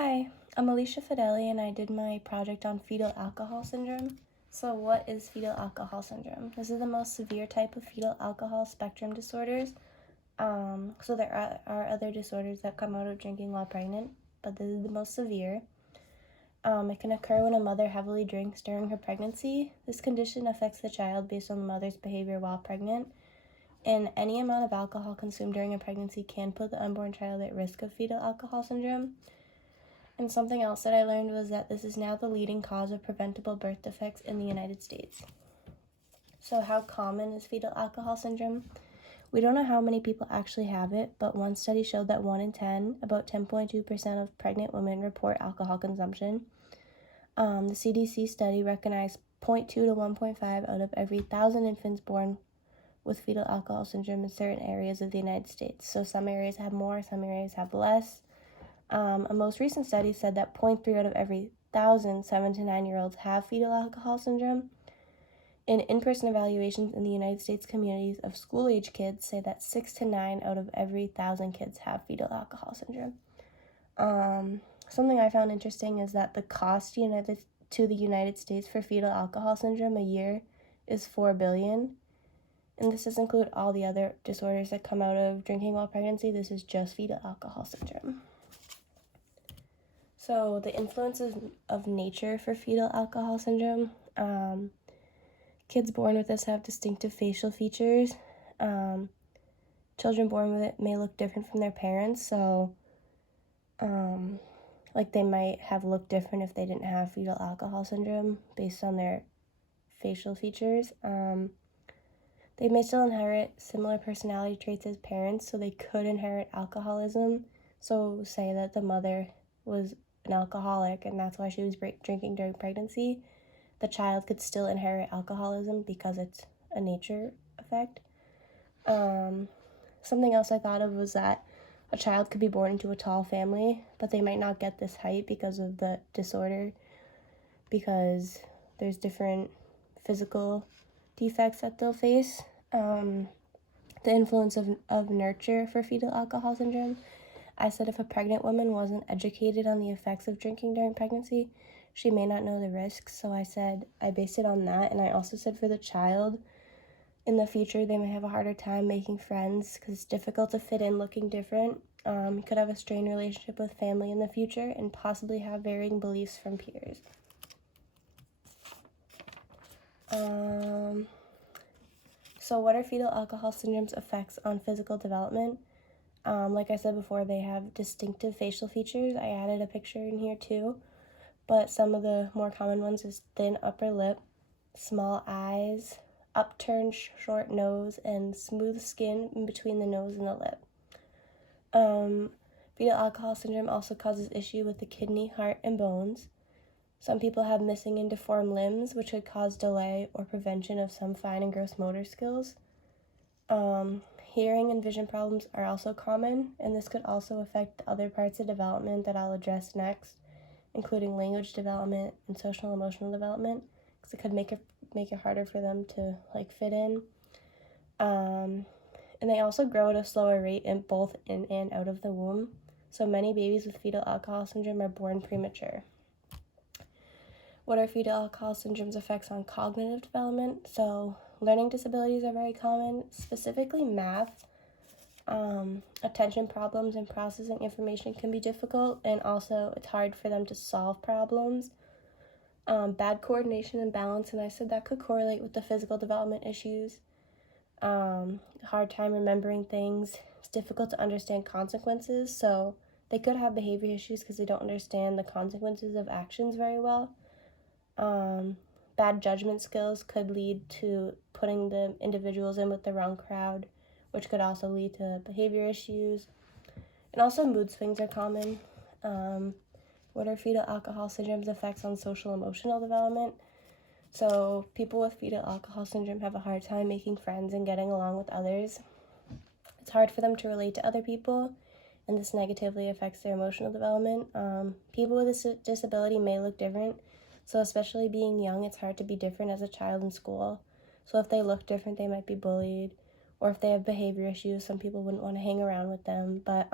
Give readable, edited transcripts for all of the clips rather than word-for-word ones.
Hi, I'm Alicia Fideli and I did my project on fetal alcohol syndrome. So what is fetal alcohol syndrome? This is the most severe type of fetal alcohol spectrum disorders. So there are other disorders that come out of drinking while pregnant, but this is the most severe. It can occur when a mother heavily drinks during her pregnancy. This condition affects the child based on the mother's behavior while pregnant, and any amount of alcohol consumed during a pregnancy can put the unborn child at risk of fetal alcohol syndrome. And something else that I learned was that this is now the leading cause of preventable birth defects in the United States. So how common is fetal alcohol syndrome? We don't know how many people actually have it, but one study showed that 1 in 10, about 10.2% of pregnant women report alcohol consumption. The CDC study recognized 0.2 to 1.5 out of every 1,000 infants born with fetal alcohol syndrome in certain areas of the United States. So some areas have more, some areas have less. A most recent study said that 0.3 out of every 1,000 7 to 9-year-olds have fetal alcohol syndrome. And in-person evaluations in the United States communities of school-age kids say that 6 to 9 out of every 1,000 kids have fetal alcohol syndrome. Something I found interesting is that the cost to the United States for fetal alcohol syndrome a year is $4 billion. And this doesn't include all the other disorders that come out of drinking while pregnancy. This is just fetal alcohol syndrome. So the influences of nature for fetal alcohol syndrome. Kids born with this have distinctive facial features. Children born with it may look different from their parents, so like they might have looked different if they didn't have fetal alcohol syndrome based on their facial features. They may still inherit similar personality traits as parents, so they could inherit alcoholism. So say that the mother was an alcoholic and that's why she was drinking during pregnancy, the child could still inherit alcoholism because it's a nature effect. Something else I thought of was that a child could be born into a tall family, but they might not get this height because of the disorder, because there's different physical defects that they'll face. The influence of nurture for fetal alcohol syndrome. I said if a pregnant woman wasn't educated on the effects of drinking during pregnancy, she may not know the risks. So I said I based it on that. And I also said for the child, in the future, they may have a harder time making friends because it's difficult to fit in looking different. You could have a strained relationship with family in the future and possibly have varying beliefs from peers. So what are fetal alcohol syndrome's effects on physical development? Like I said before, they have distinctive facial features. I added a picture in here too, but some of the more common ones is thin upper lip, small eyes, upturned short nose, and smooth skin in between the nose and the lip. Fetal alcohol syndrome also causes issue with the kidney, heart, and bones. Some people have missing and deformed limbs, which could cause delay or prevention of some fine and gross motor skills. Hearing and vision problems are also common, and this could also affect other parts of development that I'll address next, including language development and social and emotional development, because it could make it harder for them to fit in. And they also grow at a slower rate in both in and out of the womb. So many babies with fetal alcohol syndrome are born premature. What are fetal alcohol syndrome's effects on cognitive development? So learning disabilities are very common, specifically math. Attention problems and processing information can be difficult, and also it's hard for them to solve problems. Bad coordination and balance, and I said that could correlate with the physical development issues. Hard time remembering things. It's difficult to understand consequences, so they could have behavior issues because they don't understand the consequences of actions very well. Bad judgment skills could lead to putting the individuals in with the wrong crowd, which could also lead to behavior issues. And also mood swings are common. What are fetal alcohol syndrome's effects on social emotional development? So people with fetal alcohol syndrome have a hard time making friends and getting along with others. It's hard for them to relate to other people, and this negatively affects their emotional development. People with this disability may look different, so especially being young, it's hard to be different as a child in school. So if they look different, they might be bullied, or if they have behavior issues, some people wouldn't want to hang around with them. But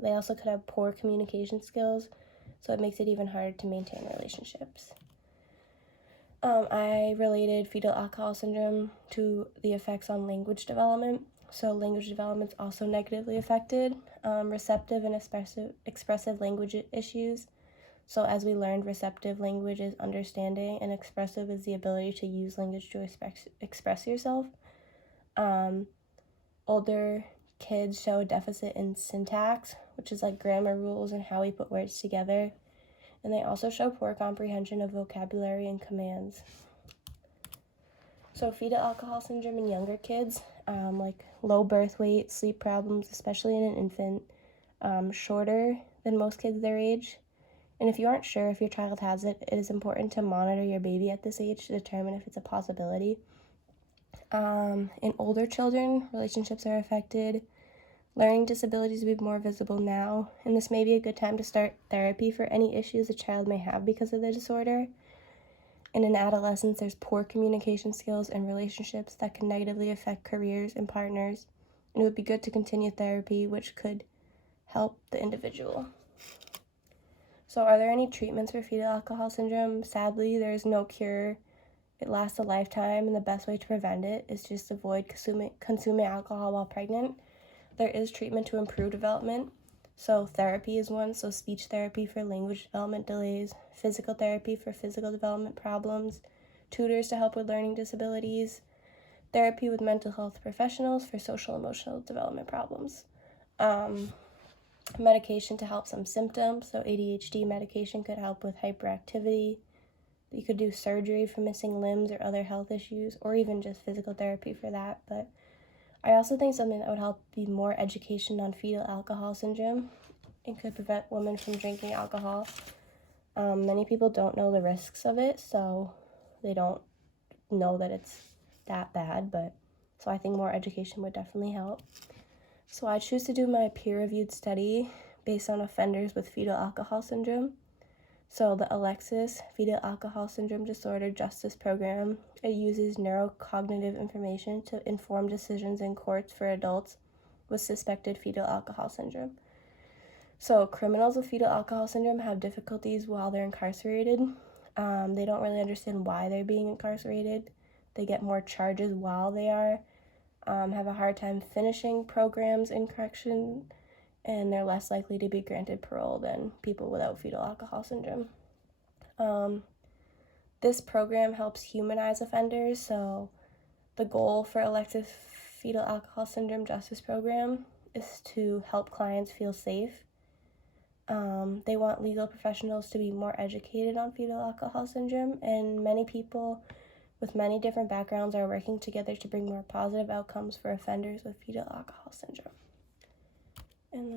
they also could have poor communication skills, so it makes it even harder to maintain relationships. I related fetal alcohol syndrome to the effects on language development. So language development is also negatively affected. Receptive and expressive language issues. So as we learned, receptive language is understanding, and expressive is the ability to use language to express yourself. Older kids show a deficit in syntax, which is like grammar rules and how we put words together. And they also show poor comprehension of vocabulary and commands. So fetal alcohol syndrome in younger kids, like low birth weight, sleep problems, especially in an infant, shorter than most kids their age. And if you aren't sure if your child has it, it is important to monitor your baby at this age to determine if it's a possibility. In older children, relationships are affected. Learning disabilities will be more visible now, and this may be a good time to start therapy for any issues a child may have because of the disorder. And in adolescence, there's poor communication skills and relationships that can negatively affect careers and partners, and it would be good to continue therapy, which could help the individual. So are there any treatments for fetal alcohol syndrome? Sadly, there is no cure. It lasts a lifetime, and the best way to prevent it is just avoid consuming alcohol while pregnant. There is treatment to improve development. So therapy is one, so speech therapy for language development delays, physical therapy for physical development problems, tutors to help with learning disabilities, therapy with mental health professionals for social emotional development problems. Medication to help some symptoms, so ADHD medication could help with hyperactivity. You could do surgery for missing limbs or other health issues, or even just physical therapy for that, but I also think something that would help be more education on fetal alcohol syndrome and could prevent women from drinking alcohol. Many people don't know the risks of it, so they don't know that it's that bad, but so I think more education would definitely help. So I choose to do my peer-reviewed study based on offenders with fetal alcohol syndrome. So the Alexis Fetal Alcohol Syndrome Disorder Justice Program, it uses neurocognitive information to inform decisions in courts for adults with suspected fetal alcohol syndrome. So criminals with fetal alcohol syndrome have difficulties while they're incarcerated. They don't really understand why they're being incarcerated. They get more charges while they are, have a hard time finishing programs in correction, and they're less likely to be granted parole than people without fetal alcohol syndrome. This program helps humanize offenders, so the goal for Alexis Fetal Alcohol Syndrome Justice Program is to help clients feel safe. They want legal professionals to be more educated on fetal alcohol syndrome, and many people with many different backgrounds are working together to bring more positive outcomes for offenders with fetal alcohol syndrome. And then